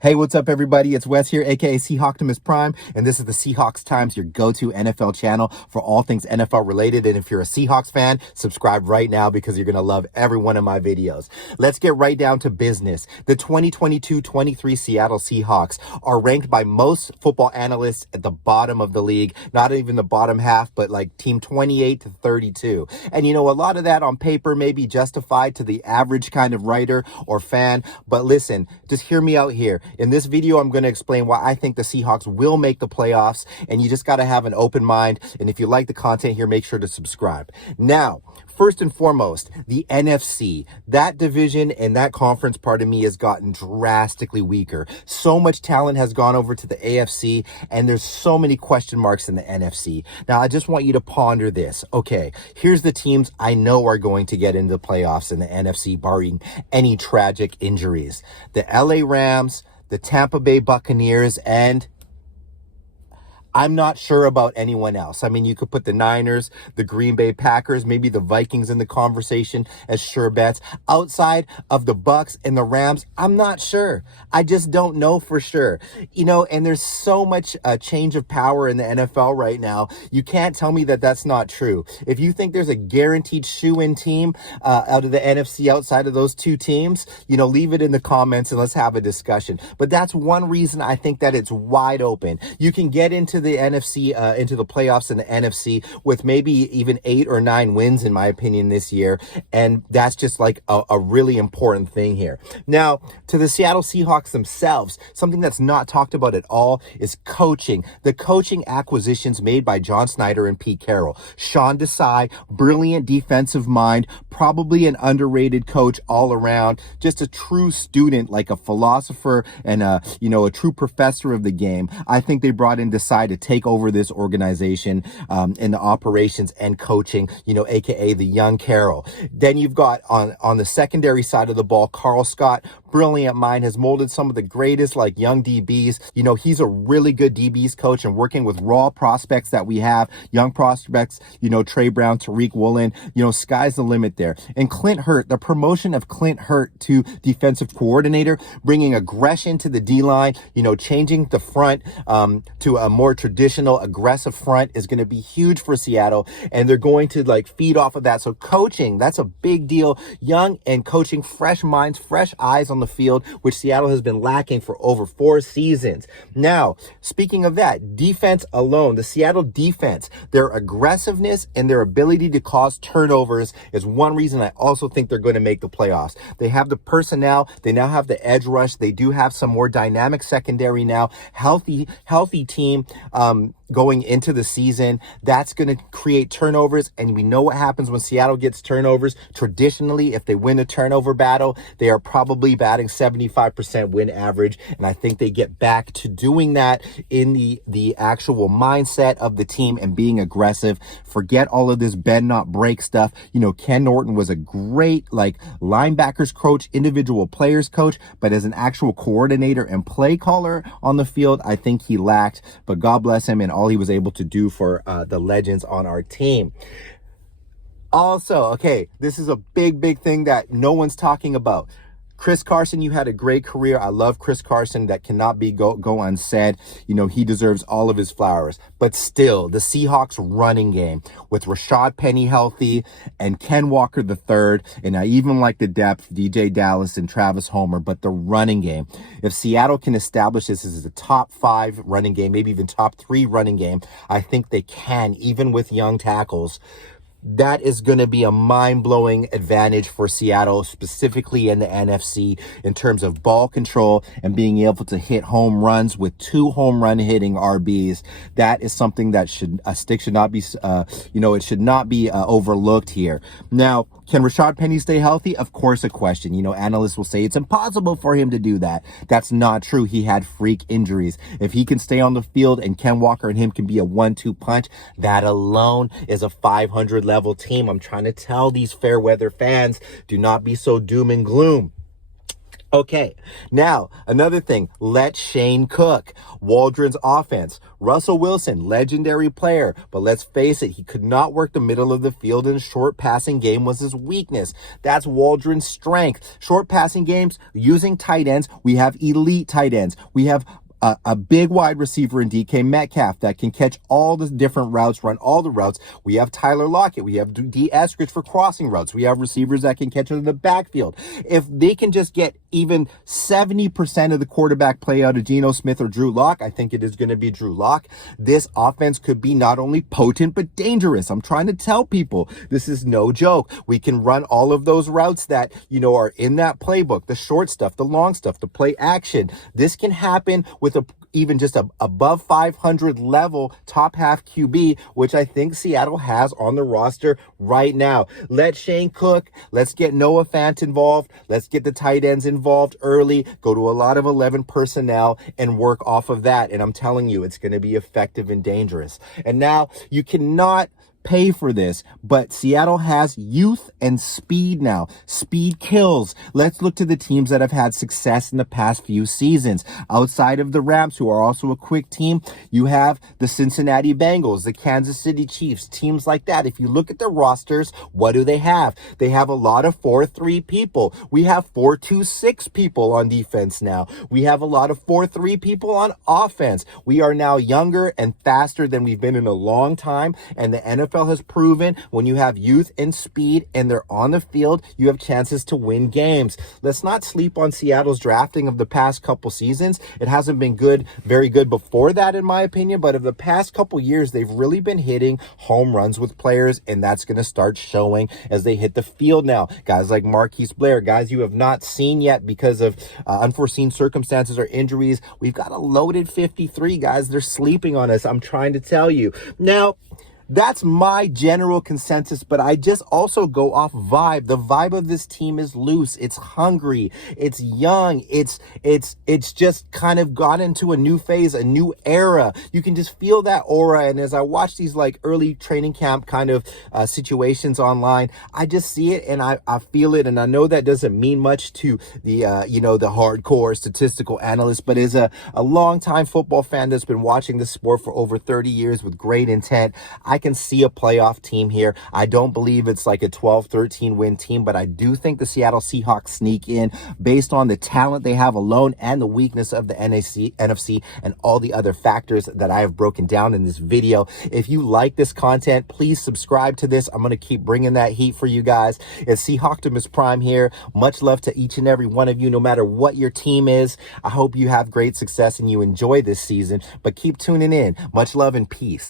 Hey, what's up, everybody? It's Wes here, aka Seahawks Prime, and this is the Seahawks Times, your go-to NFL channel for all things NFL related. And if you're a Seahawks fan, subscribe right now because you're going to love every one of my videos. Let's get right down to business. The 2022-23 Seattle Seahawks are ranked by most football analysts at the bottom of the league, not even the bottom half, but like team 28 to 32. And you know, a lot of that on paper may be justified to the average kind of writer or fan, but listen, just hear me out here. In this video, I'm going to explain why I think the Seahawks will make the playoffs, and you just got to have an open mind. And if you like the content here, make sure to subscribe. Now, first and foremost, the NFC, that division and that conference part of me has gotten drastically weaker. So much talent has gone over to the AFC, and there's so many question marks in the NFC. Now, I just want you to ponder this. Okay, here's the teams I know are going to get into the playoffs in the NFC, barring any tragic injuries. The LA Rams, the Tampa Bay Buccaneers, and I'm not sure about anyone else. I mean, you could put the Niners, the Green Bay Packers, maybe the Vikings in the conversation as sure bets. Outside of the Bucs and the Rams, I'm not sure. I just don't know for sure. You know, and there's so much change of power in the NFL right now. You can't tell me that that's not true. If you think there's a guaranteed shoe-in team out of the NFC outside of those two teams, you know, leave it in the comments and let's have a discussion. But that's one reason I think that it's wide open. You can get into the NFC, into the playoffs in the NFC with maybe even 8 or 9 wins, in my opinion, this year. And that's just like a really important thing here. Now, to the Seattle Seahawks themselves, something that's not talked about at all is coaching. The coaching acquisitions made by John Snyder and Pete Carroll. Sean Desai, brilliant defensive mind, probably an underrated coach all around, just a true student, like a philosopher and a true professor of the game. I think they brought in Desai to take over this organization in the operations and coaching, aka the young Carroll. Then you've got on the secondary side of the ball, Carl Scott, brilliant mind, has molded some of the greatest like young DBs. He's a really good DBs coach, and working with raw prospects that we have, young prospects, Trey Brown, Tariq Woolen, sky's the limit there. And Clint Hurt, the promotion of Clint Hurt to defensive coordinator, bringing aggression to the D-line, changing the front to a more traditional aggressive front is going to be huge for Seattle, and they're going to like feed off of that. So coaching, that's a big deal. Young and coaching, fresh minds, fresh eyes on the field, which Seattle has been lacking for over 4 seasons. Now, speaking of that, defense alone, the Seattle defense, their aggressiveness and their ability to cause turnovers is one reason I also think they're going to make the playoffs. They have the personnel. They now have the edge rush. They do have some more dynamic secondary now. Healthy team going into the season. That's going to create turnovers, and we know what happens when Seattle gets turnovers. Traditionally, if they win a turnover battle, they are probably batting 75% win average, and I think they get back to doing that in the actual mindset of the team and being aggressive. Forget all of this bend not break stuff. Ken Norton was a great linebackers coach, individual players coach, but as an actual coordinator and play caller on the field, I think he lacked, but God bless him and all he was able to do for the legends on our team. Also, okay, this is a big thing that no one's talking about. Chris Carson, you had a great career. I love Chris Carson. That cannot be go unsaid. He deserves all of his flowers. But still, the Seahawks running game with Rashad Penny healthy and Ken Walker III, and I even like the depth, DJ Dallas and Travis Homer, but the running game. If Seattle can establish this as a top 5 running game, maybe even top 3 running game, I think they can, even with young tackles. That is going to be a mind-blowing advantage for Seattle, specifically in the NFC, in terms of ball control and being able to hit home runs with 2 home run hitting RBs. That is something that should not be, it should not be overlooked here. Now, can Rashad Penny stay healthy? Of course, a question. Analysts will say it's impossible for him to do that. That's not true. He had freak injuries. If he can stay on the field and Ken Walker and him can be a 1-2 punch, that alone is a 500 level team. I'm trying to tell these fair weather fans, do not be so doom and gloom. Okay, now another thing, let Shane cook. Waldron's offense. Russell Wilson, legendary player, but let's face it, he could not work the middle of the field, and short passing game was his weakness. That's Waldron's strength. Short passing games, using tight ends. We have elite tight ends. We have a big wide receiver in DK Metcalf that can catch all the different routes, run all the routes. We have Tyler Lockett. We have D. Eskridge for crossing routes. We have receivers that can catch in the backfield. If they can just get even 70% of the quarterback play out of Geno Smith or Drew Lock, I think it is going to be Drew Lock. This offense could be not only potent, but dangerous. I'm trying to tell people this is no joke. We can run all of those routes that, are in that playbook, the short stuff, the long stuff, the play action. This can happen with even just a above 500 level top half QB, which I think Seattle has on the roster right now. Let Shane cook. Let's get Noah Fant involved. Let's get the tight ends involved early. Go to a lot of 11 personnel and work off of that. And I'm telling you, it's going to be effective and dangerous. And now you cannot pay for this, but Seattle has youth and speed now. Speed kills. Let's look to the teams that have had success in the past few seasons. Outside of the Rams, who are also a quick team, you have the Cincinnati Bengals, the Kansas City Chiefs, teams like that. If you look at their rosters, what do they have? They have a lot of 4-3 people. We have 4-2-6 people on defense now. We have a lot of 4-3 people on offense. We are now younger and faster than we've been in a long time, and the NFL has proven when you have youth and speed and they're on the field, you have chances to win games. Let's not sleep on Seattle's drafting of the past couple seasons. It hasn't been very good before that, in my opinion, but of the past couple years, they've really been hitting home runs with players, and that's going to start showing as they hit the field now. Guys like Marquise Blair, guys you have not seen yet because of unforeseen circumstances or injuries. We've got a loaded 53, guys. They're sleeping on us. I'm trying to tell you. Now, that's my general consensus, but I just also go off vibe. The vibe of this team is loose. It's hungry. It's young. It's just kind of got into a new phase, a new era. You can just feel that aura. And as I watch these like early training camp kind of situations online, I just see it and I feel it. And I know that doesn't mean much to the, the hardcore statistical analyst, but as a longtime football fan that's been watching this sport for over 30 years with great intent, I can see a playoff team here. I don't believe it's like a 12-13 win team, but I do think the Seattle Seahawks sneak in based on the talent they have alone and the weakness of the NFC, and all the other factors that I have broken down in this video. If you like this content, please subscribe to this. I'm going to keep bringing that heat for you guys. It's SeahawksDraft Prime here. Much love to each and every one of you, no matter what your team is. I hope you have great success and you enjoy this season, but keep tuning in. Much love and peace.